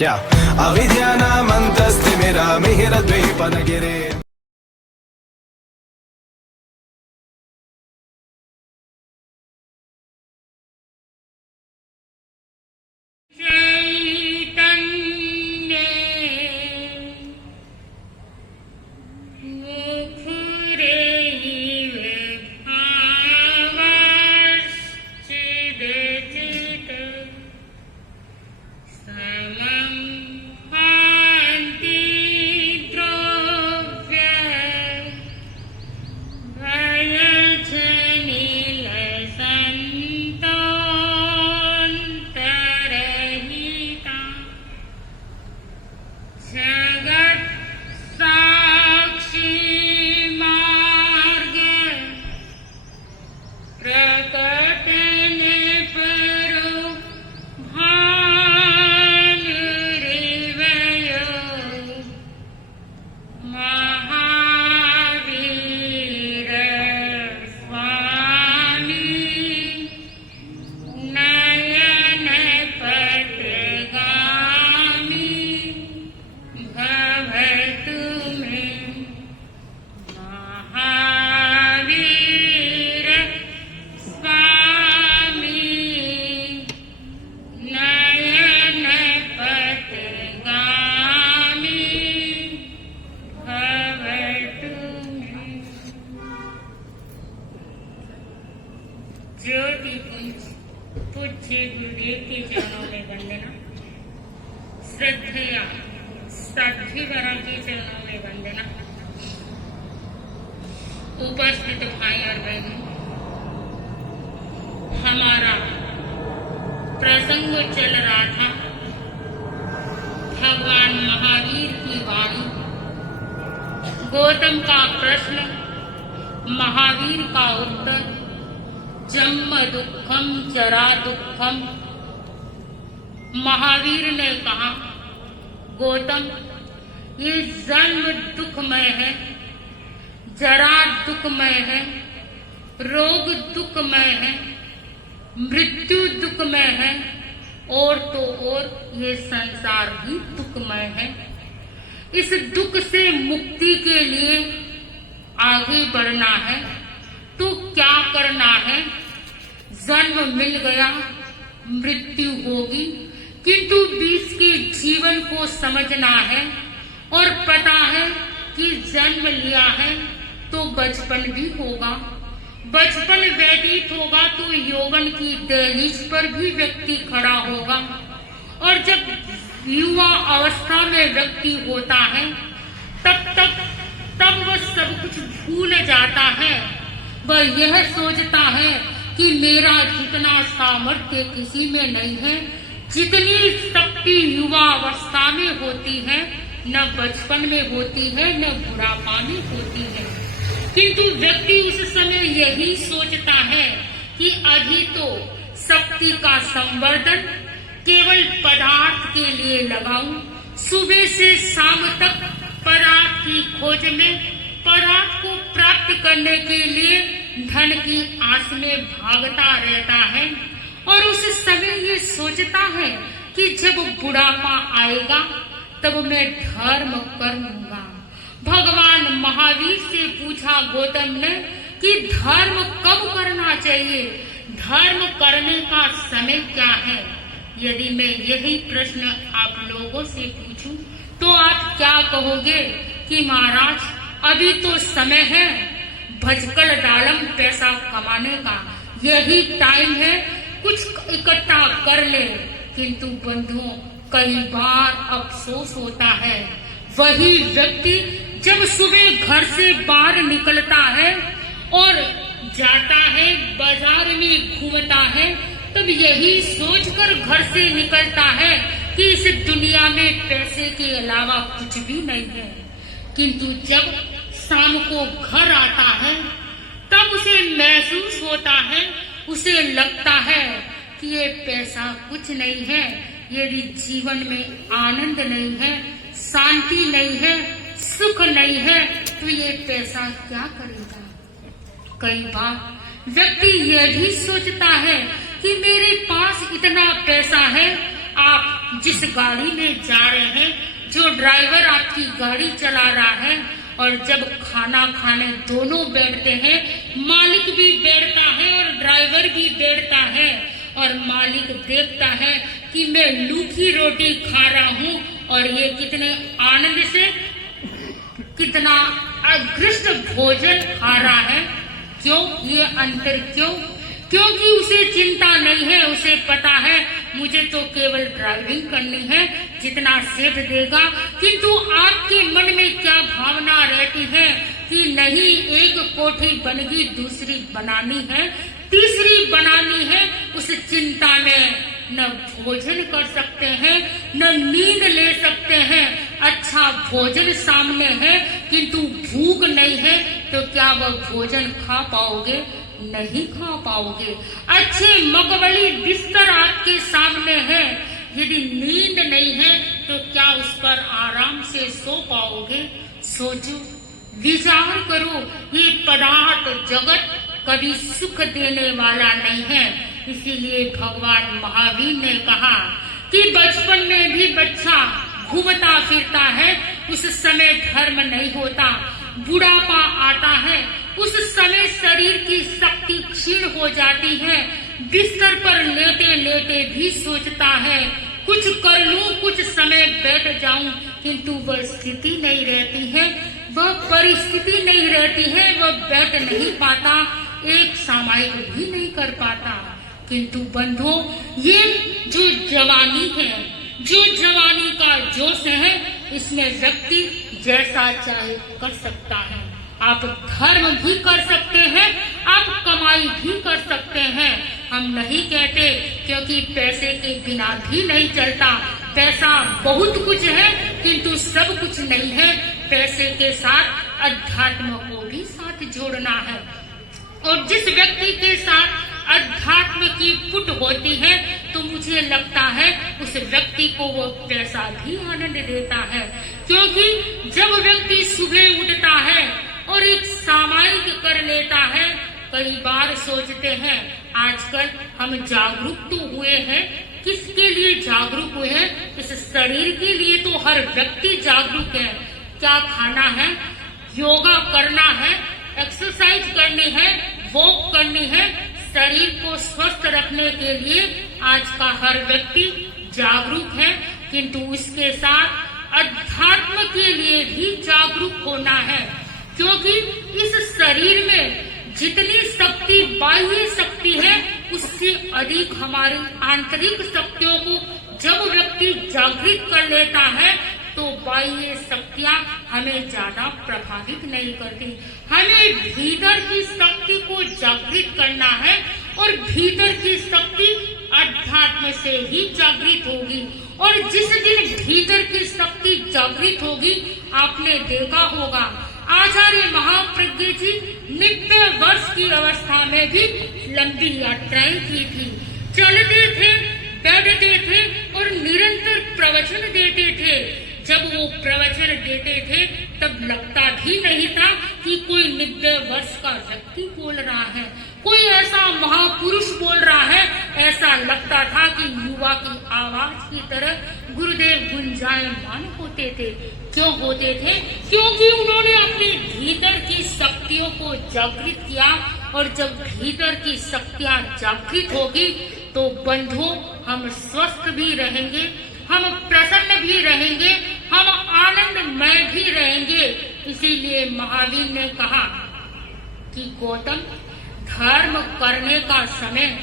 क्या अविद्यानामन्तस्तिमिरमिहिरद्वीपनगिरे ज्योति पूज्य गुरुदेव के चरणों में वंदना, श्रद्धेया साध्वीवरों के चरणों में वंदना। उपस्थित भाई और बहनों, हमारा प्रसंग चल रहा था भगवान महावीर की वाणी, गौतम का प्रश्न, महावीर का उत्तर, जन्म दुखम जरा दुखम। महावीर ने कहा, गौतम, ये जन्म दुखमय है, जरा दुखमय है, रोग दुखमय है, मृत्यु दुखमय है, और तो और ये संसार भी दुखमय है। इस दुख से मुक्ति के लिए आगे बढ़ना है तो क्या करना है? जन्म मिल गया, मृत्यु होगी, किंतु बीच के जीवन को समझना है और पता है कि जन्म लिया है तो बचपन भी होगा, बचपन व्यतीत होगा तो यौवन की दहलीज पर भी व्यक्ति खड़ा होगा, और जब युवा अवस्था में व्यक्ति होता है तब वह सब कुछ भूल जाता है। वह यह सोचता है कि मेरा जितना सामर्थ्य किसी में नहीं है, जितनी शक्ति युवा अवस्था में होती है न बचपन में होती है न बुढ़ापा में होती है। किंतु व्यक्ति उस समय यही सोचता है कि अभी तो शक्ति का संवर्धन केवल पदार्थ के लिए लगाऊं, सुबह से शाम तक पदार्थ की खोज में, पदार्थ को प्राप्त करने के लिए धन की आस में भागता रहता है, और उस समय ये सोचता है कि जब बुढ़ापा आएगा तब मैं धर्म कर लूंगा। भगवान महावीर से पूछा गौतम ने कि धर्म कब करना चाहिए, धर्म करने का समय क्या है? यदि मैं यही प्रश्न आप लोगों से पूछूं तो आप क्या कहोगे कि महाराज अभी तो समय है, भजकल डालम पैसा कमाने का, यही टाइम है, कुछ इकट्ठा कर ले। किंतु बंधुओं, कई बार अफसोस होता है, वही व्यक्ति जब सुबह घर से बाहर निकलता है और जाता है, बाजार में घूमता है, तब यही सोचकर घर से निकलता है कि इस दुनिया में पैसे के अलावा कुछ भी नहीं है। किंतु जब शाम को घर आता है तब उसे महसूस होता है, उसे लगता है कि ये पैसा कुछ नहीं है, यदि जीवन में आनंद नहीं है, शांति नहीं है, सुख नहीं है, तो ये पैसा क्या करेगा? कई बार व्यक्ति यह भी सोचता है कि मेरे पास इतना पैसा है, आप आप जिस गाड़ी में जा रहे हैं, जो ड्राइवर आपकी गाड़ी चला रहा है, और जब खाना खाने दोनों बैठते हैं, मालिक भी बैठता है और ड्राइवर भी बैठता है, और मालिक देखता है कि मैं लूखी रोटी खा रहा हूँ और ये कितने आनंद से कितना अग्रिष्ट भोजन खा रहा है। क्यों? ये अंतर क्यों? क्योंकि उसे चिंता नहीं है, उसे पता है मुझे तो केवल ड्राइविंग करनी है, जितना सेठ देगा। किंतु आपके मन में क्या भावना रहती है कि नहीं, एक कोठी बनेगी, दूसरी बनानी है, तीसरी बनानी है। उस चिंता में न भोजन कर सकते हैं, न नींद ले सकते हैं। अच्छा भोजन सामने है किंतु भूख नहीं है, तो क्या वह भोजन खा पाओगे? नहीं खा पाओगे। अच्छे मखमली बिस्तर आपके सामने है, यदि नींद नहीं है तो क्या उस पर आराम से सो पाओगे? सोचो, विचार करो। ये पदार्थ जगत कभी सुख देने वाला नहीं है। इसीलिए भगवान महावीर ने कहा कि बचपन में भी बच्चा घूमता फिरता है, उस समय धर्म नहीं होता। बुढ़ापा आता है, उस समय शरीर की शक्ति क्षीण हो जाती है। बिस्तर पर लेटे लेटे भी सोचता है कुछ कर लूं, कुछ समय बैठ जाऊं, किंतु वह स्थिति नहीं रहती है, वह परिस्थिति नहीं रहती है, वह बैठ नहीं पाता, एक सामायिक भी नहीं कर पाता। किंतु बंधुओं, ये जो जवानी है, जो जवानी का जोश है, इसमें व्यक्ति जैसा चाहे कर सकता है। आप धर्म भी कर सकते हैं, आप कमाई भी कर सकते हैं। हम नहीं कहते, क्योंकि पैसे के बिना भी नहीं चलता। पैसा बहुत कुछ है किंतु सब कुछ नहीं है। पैसे के साथ अध्यात्म को भी साथ जोड़ना है, और जिस व्यक्ति के साथ अध्यात्म की पुट होती है तो मुझे लगता है उस व्यक्ति को वो पैसा भी आनंद देता है। क्योंकि जब व्यक्ति सुबह उठता है और एक सामायिक कर लेता है, कई बार सोचते हैं आजकल हम जागरूक तो हुए हैं, किसके लिए जागरूक हुए हैं? इस शरीर के लिए तो हर व्यक्ति जागरूक है। क्या खाना है, योगा करना है, एक्सरसाइज करनी है, वॉक करनी है, शरीर को स्वस्थ रखने के लिए आज का हर व्यक्ति जागरूक है। किंतु इसके साथ अध्यात्म के लिए भी जागरूक होना है, क्योंकि इस शरीर में जितनी शक्ति बाह्य शक्ति है, उससे अधिक हमारी आंतरिक शक्तियों को जब व्यक्ति जागृत कर लेता है तो बाह्य शक्तियां हमें ज्यादा प्रभावित नहीं करती। हमें भीतर की शक्ति को जागृत करना है, और भीतर की शक्ति अध्यात्म से ही जागृत होगी। और जिस दिन भीतर की शक्ति जागृत होगी, आपने देखा होगा आचार्य महाप्रज्ञ जी 90 वर्ष की अवस्था में भी लंबी यात्राएं की थी। चलते थे, बैठते थे और निरंतर प्रवचन देते थे। जब वो प्रवचन देते थे तब लगता भी नहीं था कि कोई 90 वर्ष का व्यक्ति बोल रहा है, कोई ऐसा महापुरुष बोल रहा है। ऐसा लगता था कि युवा की आवाज की तरह गुरुदेव गुंजायमान होते थे। क्यों होते थे? क्योंकि उन्होंने अपने भीतर की शक्तियों को जागृत किया, और जब भीतर की शक्तियां जागृत होगी तो बंधुओं, हम स्वस्थ भी रहेंगे, हम प्रसन्न भी रहेंगे, हम आनंदमय भी रहेंगे। इसीलिए महावीर ने कहा कि गौतम, धर्म करने का समय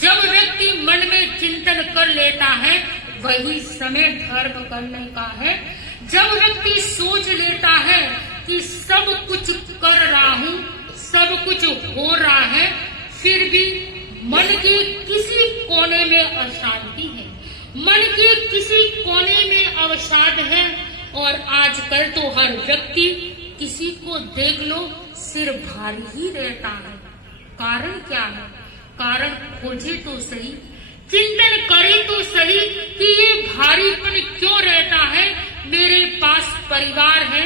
जब व्यक्ति मन में चिंतन कर लेता है, वही समय धर्म करने का है। जब व्यक्ति सोच लेता है कि सब कुछ कर रहा हूँ, सब कुछ हो रहा है, फिर भी मन के किसी कोने में अशांति है, मन के किसी कोने में अवसाद है। और आजकल तो हर व्यक्ति, किसी को देख लो, सिर भारी ही रहता है। कारण क्या है? कारण खोजे तो सही, चिंतन करे तो सही कि ये भारीपन क्यों रहता है। मेरे पास परिवार है,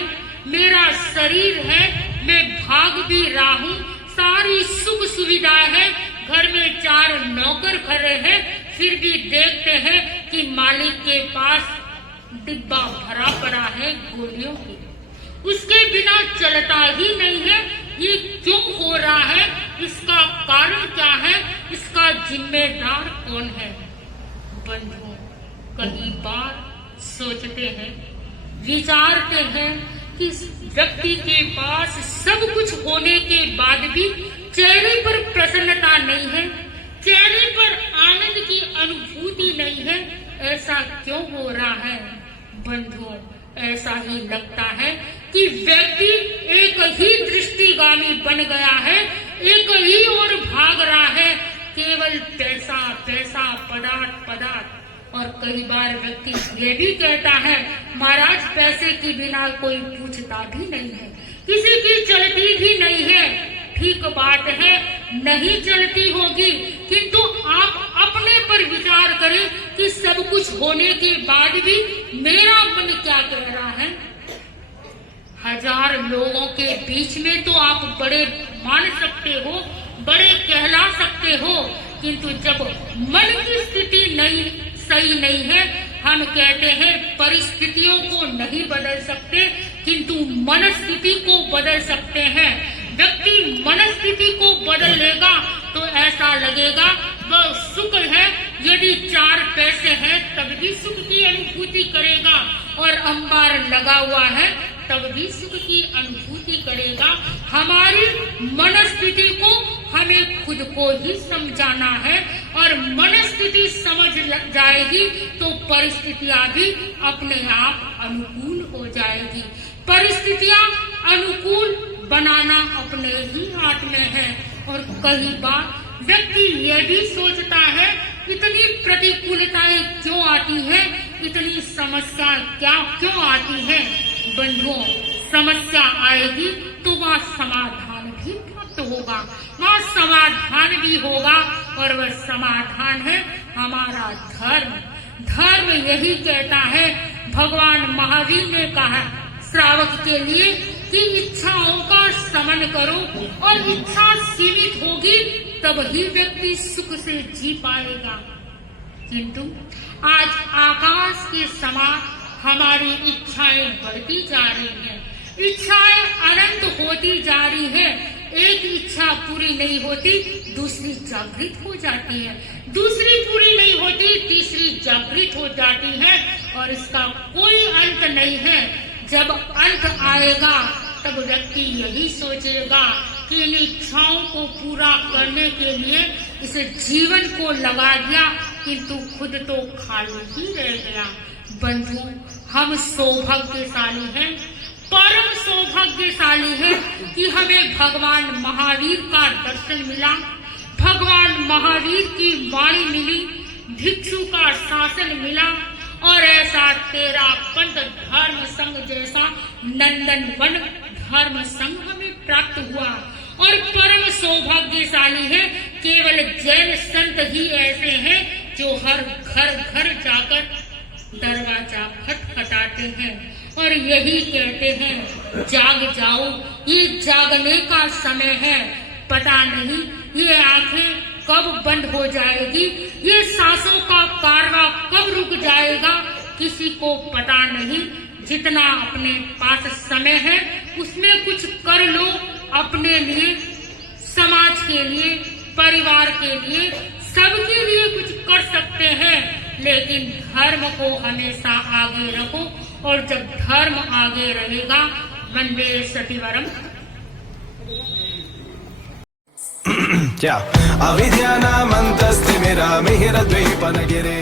मेरा शरीर है, मैं भाग भी रहा हूँ, सारी सुख सुविधा है, घर में 4 नौकर खड़े हैं, फिर भी देखते हैं कि मालिक के पास डिब्बा भरा पड़ा है गोलियों की, उसके बिना चलता ही नहीं है। ये क्यों हो रहा है, इसका कारण क्या है, इसका जिम्मेदार कौन है? बंधुओं, कई बार सोचते हैं, विचारते हैं कि व्यक्ति के पास सब कुछ होने के बाद भी चेहरे पर प्रसन्नता नहीं है, चेहरे पर आनंद की अनुभूति नहीं है। ऐसा क्यों हो रहा है? बंधुओं, ऐसा ही लगता है कि व्यक्ति एक ही दृष्टिगामी बन गया है, एक ही ओर भाग रहा है, केवल पैसा पैसा, पदार्थ पदार्थ। और कई बार व्यक्ति ये भी कहता है, महाराज पैसे के बिना कोई पूछता भी नहीं है, किसी की चलती भी नहीं है। ठीक बात है, नहीं चलती होगी, किंतु आप अपने पर विचार करें कि सब कुछ होने के बाद भी मेरा मन क्या कह रहा है। हजार लोगों के बीच में तो आप बड़े मान सकते हो, बड़े कहला सकते हो, किंतु जब मन की स्थिति सही नहीं है, हम कहते हैं परिस्थितियों को नहीं बदल सकते, किंतु मनस्थिति को बदल सकते हैं। व्यक्ति मनस्थिति को बदल लेगा तो ऐसा लगेगा वह सुख है, यदि 4 पैसे हैं तब भी सुख की अनुभूति करेगा, और अंबार लगा हुआ है तब भी सुख की अनुभूति करेगा। हमारी मनस्थिति को हमें खुद को ही समझाना है, और मनस्थिति समझ जाएगी तो परिस्थितियां भी अपने आप अनुकूल हो जाएगी। परिस्थितियां अनुकूल बनाना अपने ही हाथ में है। और कई बार व्यक्ति यह भी सोचता है, इतनी प्रतिकूलताएं क्यों आती है, इतनी समस्या क्यों आती है। बंधुओं, समस्या आएगी तो वह समाधान भी प्राप्त होगा, वह समाधान भी होगा, और वह समाधान है हमारा धर्म। धर्म यही कहता है, भगवान महावीर ने कहा श्रावक के लिए कि इच्छाओं का समन करो, और इच्छा सीमित होगी तब ही व्यक्ति सुख से जी पाएगा। किंतु आज आकाश के समान हमारी इच्छाएं बढ़ती जा रही हैं, इच्छाएं अनंत होती जा रही है। एक इच्छा पूरी नहीं होती, दूसरी जागृत हो जाती है, दूसरी पूरी नहीं होती, तीसरी जागृत हो जाती है, और इसका कोई अंत नहीं है। जब अंत आएगा तब व्यक्ति यही सोचेगा कि इन इच्छाओं को पूरा करने के लिए इस जीवन को लगा दिया, किंतु खुद तो खाली ही रह गया। बंधु, हम सौभाग्यशाली हैं, परम सौभाग्यशाली है कि हमें भगवान महावीर का दर्शन मिला, भगवान महावीर की वाणी मिली, भिक्षु का शासन मिला, और ऐसा 13 पंथ धर्म संघ जैसा नंदन वन धर्म संघ हमें प्राप्त हुआ। और परम सौभाग्यशाली है, केवल जैन संत ही ऐसे हैं जो हर घर जाकर दरवाजा खटखटाते हैं और यही कहते हैं, जाग जाओ, ये जागने का समय है। पता नहीं ये आंखें कब बंद हो जाएगी, ये सांसों का कारवां कब रुक जाएगा, किसी को पता नहीं। जितना अपने पास समय है उसमें कुछ कर लो, अपने लिए, समाज के लिए, परिवार के लिए, सबके लिए कुछ कर सकते हैं, लेकिन धर्म को हमेशा आगे रखो। और जब धर्म आगे रहेगा, वंदे सतिवरम। क्या अविद्यानामन्तस्तिमिरमिहिरद्वीपनगिरे